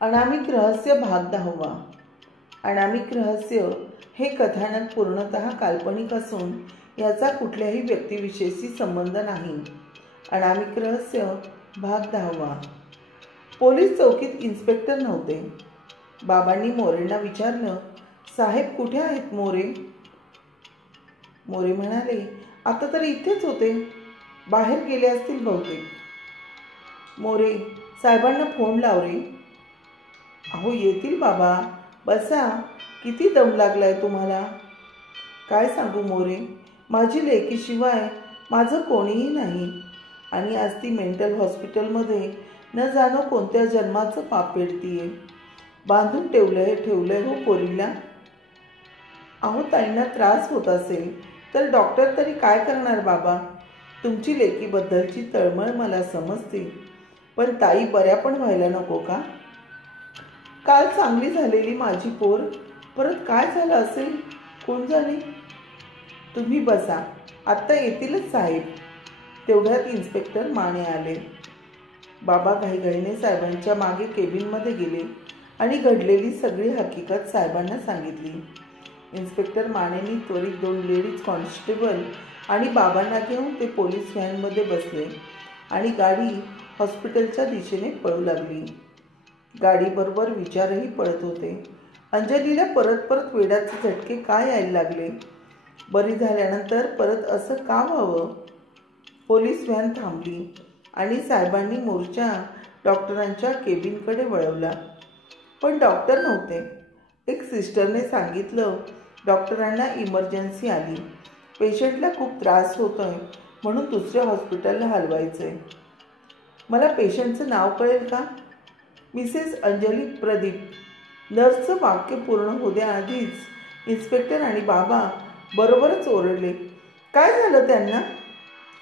अनामिक रहस्य भाग 10. अनामिक रहस्य हे कथानक पूर्णतः काल्पनिक असून याचा कुठल्याही व्यक्तिविशेषाशी संबंध नाही. अनामिक रहस्य भाग 10. पोलीस चौकीत इन्स्पेक्टर नव्हते. बाबांनी मोरेंना विचारलं, साहेब कुठे आहेत मोरे? मोरे म्हणाले, आता तर इथेच होते, बाहेर गेले असतील बहुतेक. मोरे, साहेबांना फोन लाव रे. अहो येतील बाबा, बसा, किती दम लागलाय तुम्हाला? काय सांगू मोरे, माझी लेकीशिवाय माझं कोणीही नाही आणि आज ती मेंटल हॉस्पिटलमध्ये न जाणं कोणत्या जन्माचं पाप पेटतीये. बांधून ठेवलंय हो पोरीला. अहो ताईंना त्रास होत असेल तर डॉक्टर तरी काय करणार बाबा? तुमची लेकीबद्दलची तळमळ मला समजते, पण ताई बऱ्या पण व्हायला नको का? काल चांगली झालेली माझी पोर परत काय झालं असेल कोण जाणे. तुम्ही बसा, आत्ता येतीलच साहेब. तेवढ्यात इन्स्पेक्टर माने आले. बाबा घाईघाईने साहेबांच्या मागे केबिनमध्ये गेले आणि घडलेली सगळी हकीकत साहेबांना सांगितली. इन्स्पेक्टर मानेंनी त्वरित 2 लेडीज कॉन्स्टेबल आणि बाबांना घेऊन ते पोलीस व्हॅनमध्ये बसले आणि गाडी हॉस्पिटलच्या दिशेने पळू लागली. गाडीबरोबर विचारही पळत होते. अंजलीला परत वेडाचे झटके का यायला लागले? बरी झाल्यानंतर परत असं का व्हावं? पोलीस व्हॅन थांबली आणि साहेबांनी मोर्चा डॉक्टरांच्या केबिनकडे वळवला. पण डॉक्टर नव्हते. एक सिस्टरने सांगितलं, डॉक्टरांना इमर्जन्सी आली, पेशंटला खूप त्रास होतोय म्हणून दुसऱ्या हॉस्पिटलला हलवायचंय. मला पेशंटचं नाव कळेल का? मिसेस अंजली प्रदीप. नर्सचं वाक्य पूर्ण होण्याआधीच इन्स्पेक्टर आणि बाबा बरोबरच ओरडले, काय झालं त्यांना?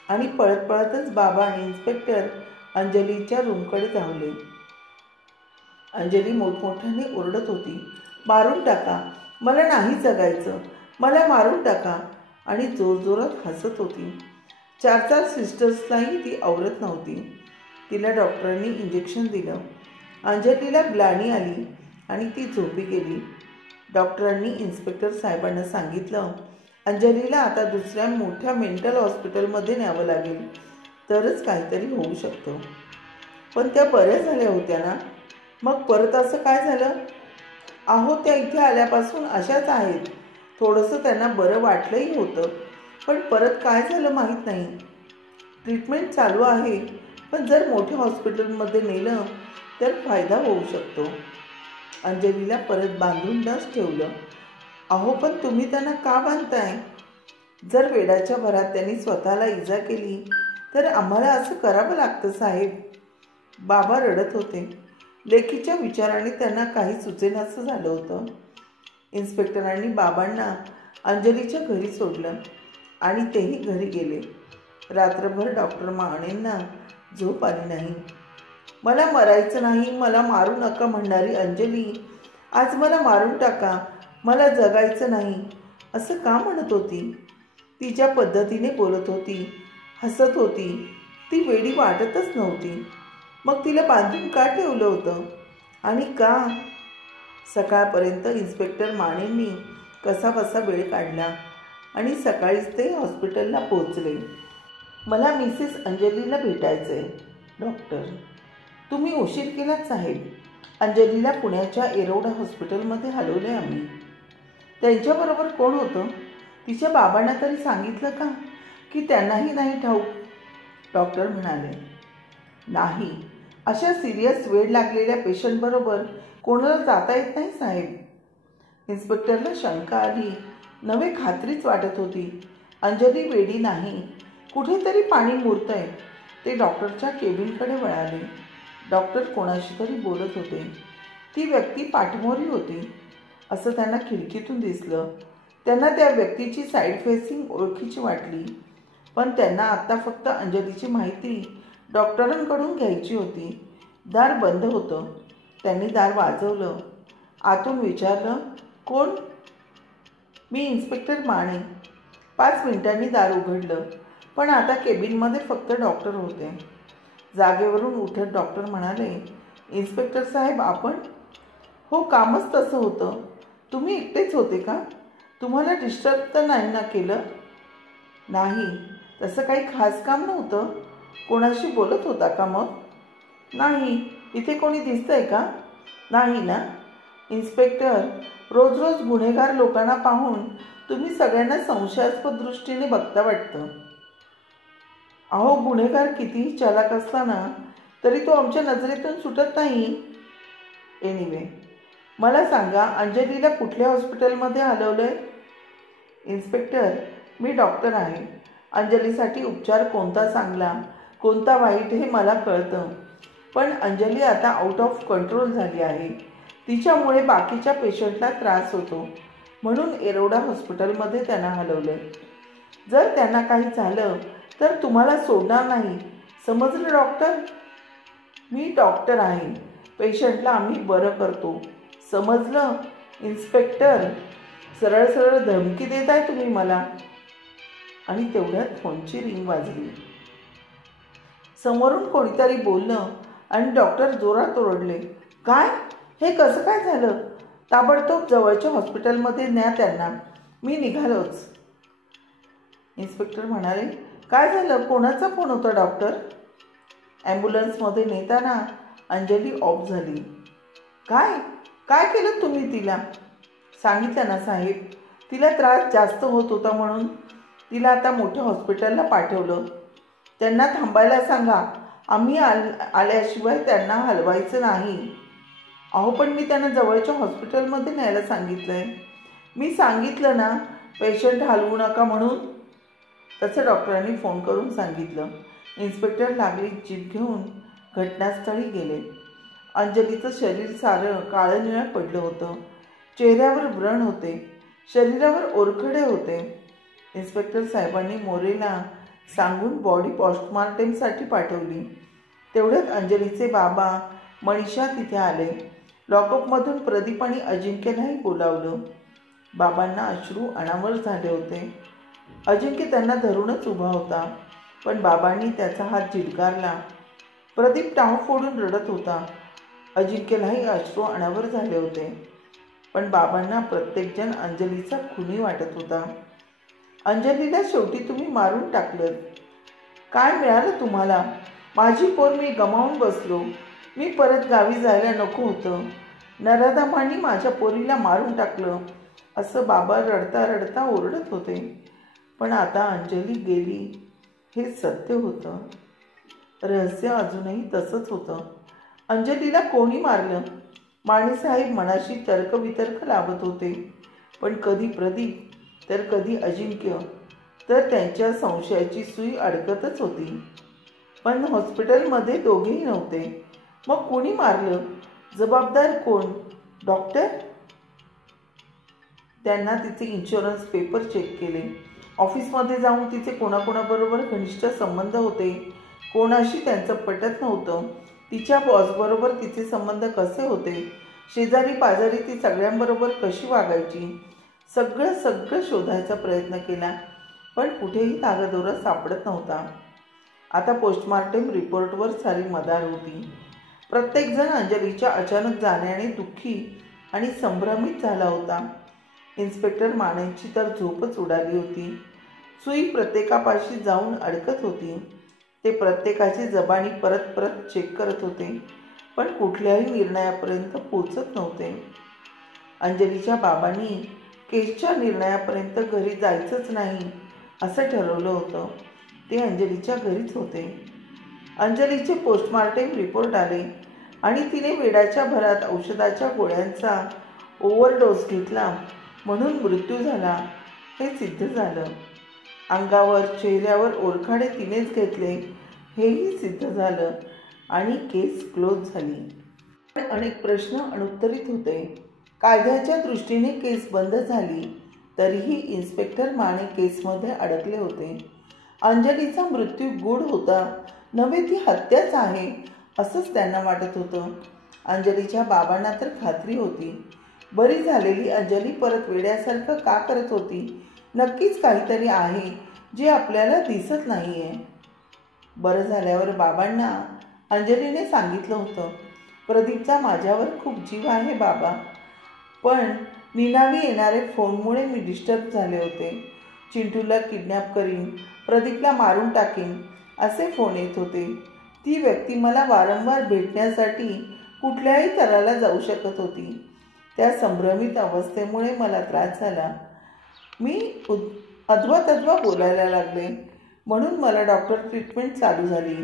आणि पळतच बाबा आणि इन्स्पेक्टर अंजलीच्या रूमकडे धावले. अंजली मोठमोठ्याने ओरडत होती, मारून टाका, मला नाही जगायचं, मला मारून टाका, आणि जोरजोरात हसत होती. 4 सिस्टर्सलाही ती आवरत नव्हती. तिला डॉक्टरांनी इंजेक्शन दिलं. अंजलीला ग्लानी आली आणि ती झोपी गेली. डॉक्टरांनी इन्स्पेक्टर साहेबांना सांगितलं, अंजलीला आता दुसऱ्या मोठ्या मेंटल हॉस्पिटलमध्ये न्यावं लागेल, तरच काहीतरी होऊ शकतं. पण त्या बऱ्या झाल्या होत्या ना? मग परत असं काय झालं? अहो त्या इथे आल्यापासून अशाच आहेत. थोडंसं त्यांना बरं वाटलंही होतं, पण परत काय झालं माहीत नाही. ट्रीटमेंट चालू आहे, पण जर मोठ्या हॉस्पिटलमध्ये नेलं तर फायदा होऊ शकतो. अंजलीला परत बांधून नच ठेवलं. अहो पण तुम्ही त्यांना का बांधताय? जर वेडाच्या भरात त्यांनी स्वतःला इजा केली तर आम्हाला असं करावं लागतं साहेब. बाबा रडत होते. लेकीच्या विचाराने त्यांना काही सुचेनासं झालं होतं. इन्स्पेक्टरांनी बाबांना अंजलीच्या घरी सोडलं आणि तेही घरी गेले. रात्रभर डॉक्टर मानेंना झोप आली नाही. मला मरायचं नाही, मला मारू नका म्हणणारी अंजली आज मला मारून टाका, मला जगायचं नाही असं का म्हणत होती? ती ज्या पद्धतीने बोलत होती, हसत होती, ती वेडी वाटतच नव्हती. मग तिला बांधून का ठेवलं होतं आणि का? सकाळपर्यंत इन्स्पेक्टर मानेंनी कसाबसा वेळ काढला आणि सकाळीच ते हॉस्पिटलला पोहोचले. मला मिसेस अंजलीला भेटायचं आहे. डॉक्टर, तुम्ही उशीर केलात साहेब. अंजलीला पुण्याच्या एरोडा हॉस्पिटलमध्ये हलवले आम्ही. त्यांच्याबरोबर कोण होतं? तिच्या बाबांना तरी सांगितलं का की त्यांनाही नाही ठाऊक? डॉक्टर म्हणाले, नाही, अशा सिरियस वेळ लागलेल्या पेशंटबरोबर कोणाला जाता येत नाही साहेब. इन्स्पेक्टरला शंका आली, नवे खात्रीच वाटत होती. अंजली वेडी नाही, कुठेतरी पाणी मुरतंय. ते डॉक्टरच्या केबिनकडे वळाले. डॉक्टर कोणाशी तरी बोलत होते. ती व्यक्ती पाठमोरी होती असं त्यांना खिडकीतून दिसलं. त्यांना त्या व्यक्तीची साईड फेसिंग ओळखीची वाटली, पण त्यांना आता फक्त अंजलीची माहिती डॉक्टरांकडून घ्यायची होती. दार बंद होतं. त्यांनी दार वाजवलं. आतून विचारलं, कोण? मी इन्स्पेक्टर माने. 5 मिनिटांनी दार उघडलं, पण आता केबिनमध्ये फक्त डॉक्टर होते. जागेवरून उठत डॉक्टर म्हणाले, इन्स्पेक्टर साहेब आपण? हो, कामच तसं होतं. तुम्ही एकटेच होते का? तुम्हाला डिस्टर्ब तर नाही ना केलं? नाही, तसं काही खास काम नव्हतं. कोणाशी बोलत होता का मग? नाही. इथे कोणी दिसतंय का? नाही ना. इन्स्पेक्टर, रोज रोज गुन्हेगार लोकांना पाहून तुम्ही सगळ्यांना संशयास्पद दृष्टीने बघता वाटतं. अहो, गुन्हेगार कितीही चालाक असला ना तरी तो आमच्या नजरेतून सुटत नाही. एनिवे, मला सांगा, अंजलीला कुठल्या हॉस्पिटलमध्ये हलवलंय? इन्स्पेक्टर, मी डॉक्टर आहे. अंजलीसाठी उपचार कोणता चांगला कोणता वाईट हे मला कळतं. पण अंजली आता आउट ऑफ कंट्रोल झाली आहे. तिच्यामुळे बाकीच्या पेशंटला त्रास होतो. म्हणून येरवडा हॉस्पिटलमध्ये त्यांना हलवलं. जर त्यांना काही झालं तर तुम्हाला सोडणार नाही. समजलं डॉक्टर? मी डॉक्टर आहे. पेशंटला आम्ही बरं करतो. समजलं इन्स्पेक्टर? सरळ सरळ धमकी देताय तुम्ही मला. आणि तेवढ्यात फोनची रिंग वाजली. समोरून कोणीतरी बोललं आणि डॉक्टर जोरात ओरडले, काय? हे कसं काय झालं? ताबडतोब जवळच्या हॉस्पिटलमध्ये न्या त्यांना. मी निघालोच. इन्स्पेक्टर म्हणाले, काय झालं? कोणाचा फोन होता डॉक्टर? ॲम्ब्युलन्समध्ये नेताना अंजली ऑफ झाली. काय काय केलं तुम्ही तिला? सांगितलं ना साहेब, तिला त्रास जास्त होत होता म्हणून तिला आता मोठ्या हॉस्पिटलला पाठवलं. त्यांना थांबायला सांगा. आम्ही आल्याशिवाय त्यांना हलवायचं नाही. अहो, पण मी त्यांना जवळच्या हॉस्पिटलमध्ये न्यायला सांगितलं आहे. मी सांगितलं ना पेशंट हलवू नका म्हणून. तसं डॉक्टरांनी फोन करून सांगितलं. इन्स्पेक्टर लागली जीप घेऊन घटनास्थळी गेले. अंजलीचं शरीर सारं काळं निळं पडलं होतं. चेहऱ्यावर व्रण होते. शरीरावर ओरखडे होते. इन्स्पेक्टर साहेबांनी मोरेला सांगून बॉडी पोस्टमॉर्टमसाठी पाठवली. तेवढ्यात अंजलीचे बाबा मनीषा तिथे आले. लॉकअपमधून प्रदीप आणि अजिंक्यलाही बोलावलं. बाबांना अश्रू अनावर झाले होते. अजिंक्य त्यांना धरूनच उभा होता, पण बाबांनी त्याचा हात झिडकारला. प्रदीप टाव फोडून रडत होता. अजिंक्यलाही अश्रू अनावर झाले होते, पण बाबांना प्रत्येकजण अंजलीचा खुनी वाटत होता. अंजलीला शेवटी तुम्ही मारून टाकलं. काय मिळालं तुम्हाला? माझी पोर मी गमावून बसलो. मी परत गावी जायला नको होतं. नराधमांनी माझ्या पोरीला मारून टाकलं, असं बाबा रडता रडता ओरडत होते. पण आता अंजली गेली हे सत्य होतं. रहस्य अजूनही तसंच होतं. अंजलीला कोणी मारलं? माणीसाहेब मनाशी तर्कवितर्क लावत होते, पण कधी प्रदीप तर कधी अजिंक्य, तर त्यांच्या संशयाची सुई अडकतच होती. पण हॉस्पिटलमध्ये दोघेही नव्हते. मग कोणी मारलं? जबाबदार कोण? डॉक्टर? त्यांना तिचे इन्शुरन्स पेपर चेक केले. ऑफिसमध्ये जाऊन तिचे कोणाकोणाबरोबर घनिष्ठ संबंध होते, कोणाशी त्यांचं पटत नव्हतं, तिच्या बॉसबरोबर तिचे संबंध कसे होते, शेजारी पाजारी ती सगळ्यांबरोबर कशी वागायची, सगळं शोधायचा प्रयत्न केला, पण कुठेही धागादोरा सापडत नव्हता. आता पोस्टमॉर्टम रिपोर्टवर सारी मदार होती. प्रत्येकजण अंजलीच्या अचानक जाण्याने दुःखी आणि संभ्रमित झाला होता. इन्स्पेक्टर मानेची तर झोपच उडाली होती. सुई प्रत्येकापाशी जाऊन अडकत होती. ते प्रत्येकाची जबानी परत परत चेक करत होते, पण कुठल्याही निर्णयापर्यंत पोचत नव्हते. अंजलीच्या बाबांनी केसच्या निर्णयापर्यंत घरी जायचंच नाही असं ठरवलं होतं. ते अंजलीच्या घरीच होते. अंजलीचे पोस्टमॉर्टम रिपोर्ट आले आणि तिने वेडाच्या भरात औषधाच्या गोळ्यांचा ओव्हरडोस घेतला म्हणून मृत्यू झाला हे सिद्ध झालं. अंगावर चेहऱ्यावर ओरखाडे तिनेच घेतले हेही सिद्ध झालं आणि केस क्लोज झाली. अनेक प्रश्न अनुत्तरित होते. कायद्याच्या दृष्टीने केस बंद झाली, तरीही इन्स्पेक्टर माने केसमध्ये अडकले होते. अंजलीचा मृत्यू गूढ होता नव्हे, ती हत्याच आहे असंच त्यांना वाटत होतं. अंजलीच्या बाबांना तर खात्री होती. बरी झालेली अंजली परत वेड्यासारखं का करत होती? नक्कीच काहीतरी आहे जे आपल्याला दिसत नाहीये. बरं झाल्यावर बाबांना अंजलीने सांगितलं होतं, प्रदीपचा माझ्यावर खूप जीव आहे बाबा, पण निनावी येणारे फोनमुळे मी डिस्टर्ब झाले होते. चिंटूला किडनॅप करीन, प्रदीपला मारून टाकीन असे फोन येत होते. ती व्यक्ती मला वारंवार भेटण्यासाठी कुठल्याही तराला जाऊ शकत होती. त्या संभ्रमित अवस्थेमुळे मला त्रास झाला. मी अध्वा बोलायला लागले, म्हणून मला डॉक्टर ट्रीटमेंट चालू झाली.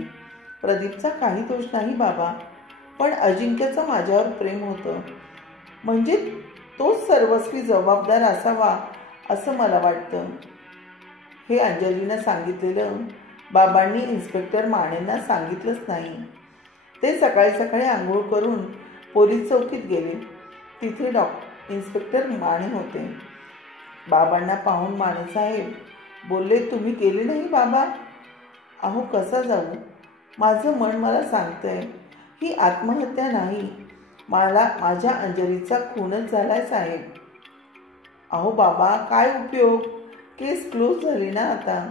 प्रदीपचा काही दोष नाही बाबा, पण अजिंक्यचं माझ्यावर प्रेम होतं, म्हणजे तोच सर्वस्वी जबाबदार असावा असं मला वाटतं. हे अंजलीनं सांगितलेलं बाबांनी इन्स्पेक्टर मानेंना सांगितलंच नाही. ते सकाळी सकाळी आंघोळ करून पोलीस चौकीत गेले. तिथे इन्स्पेक्टर माने होते. बाबांना पाहून मानेसाहेब बोलले, तुम्ही गेले नाही बाबा? अहो कसं जाऊ, माझं मन मला सांगतंय ही आत्महत्या नाही, मला माझ्या अंजलीचा खूनच झालाय साहेब. अहो बाबा काय उपयोग, केस क्लोज झाली ना आता.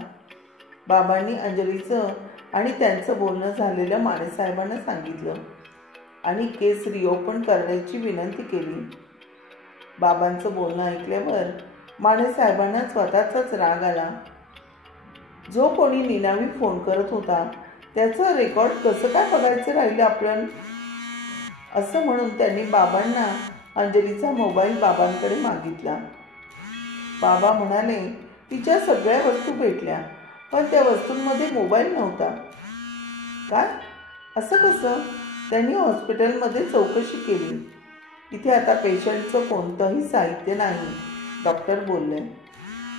बाबांनी अंजलीचं आणि त्यांचं बोलणं झालेलं मानेसाहेबांना सांगितलं आणि केस रिओपन करण्याची विनंती केली. बाबांचं बोलणं ऐकल्यावर मानेसाहेबांना स्वतःचाच राग आला. जो कोणी निनावी फोन करत होता त्याचं रेकॉर्ड कसं काय बघायचं राहिलं आपण, असं म्हणून त्यांनी बाबांना अंजलीचा मोबाईल बाबांकडे मागितला. बाबा म्हणाले, तिच्या सगळ्या वस्तू भेटल्या, पण त्या वस्तूंमध्ये मोबाईल नव्हता. काय, असं कसं? त्यांनी हॉस्पिटलमध्ये चौकशी केली. इथे आता पेशंटचं कोणतंही साहित्य नाही, डॉक्टर बोलले.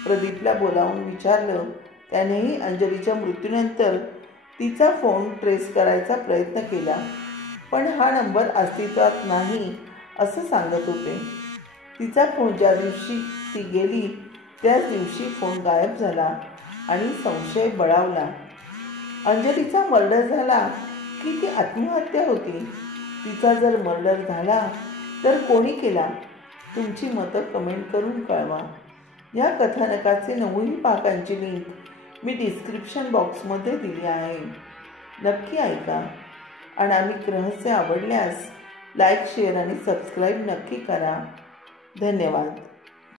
प्रदीपला बोलावून विचारलं. त्यानेही अंजलीच्या मृत्यूनंतर तिचा फोन ट्रेस करायचा प्रयत्न केला, पण हा नंबर अस्तित्वात नाही असं सांगत होते. तिचा फोन ज्या दिवशी ती गेली त्याच दिवशी फोन गायब झाला आणि संशय बळावला. अंजलीचा मर्डर झाला की ती आत्महत्या होती? तिचा जर मर्डर झाला तर कोणी केला? तुमची मतं कमेंट करून कळवा. या कथानकाचे 9ही भागांची लिंक मी डिस्क्रिप्शन बॉक्समध्ये दिली आहे, नक्की ऐका. अनामिक रहस्य आवडल्यास लाईक, शेअर आणि सबस्क्राईब नक्की करा. धन्यवाद.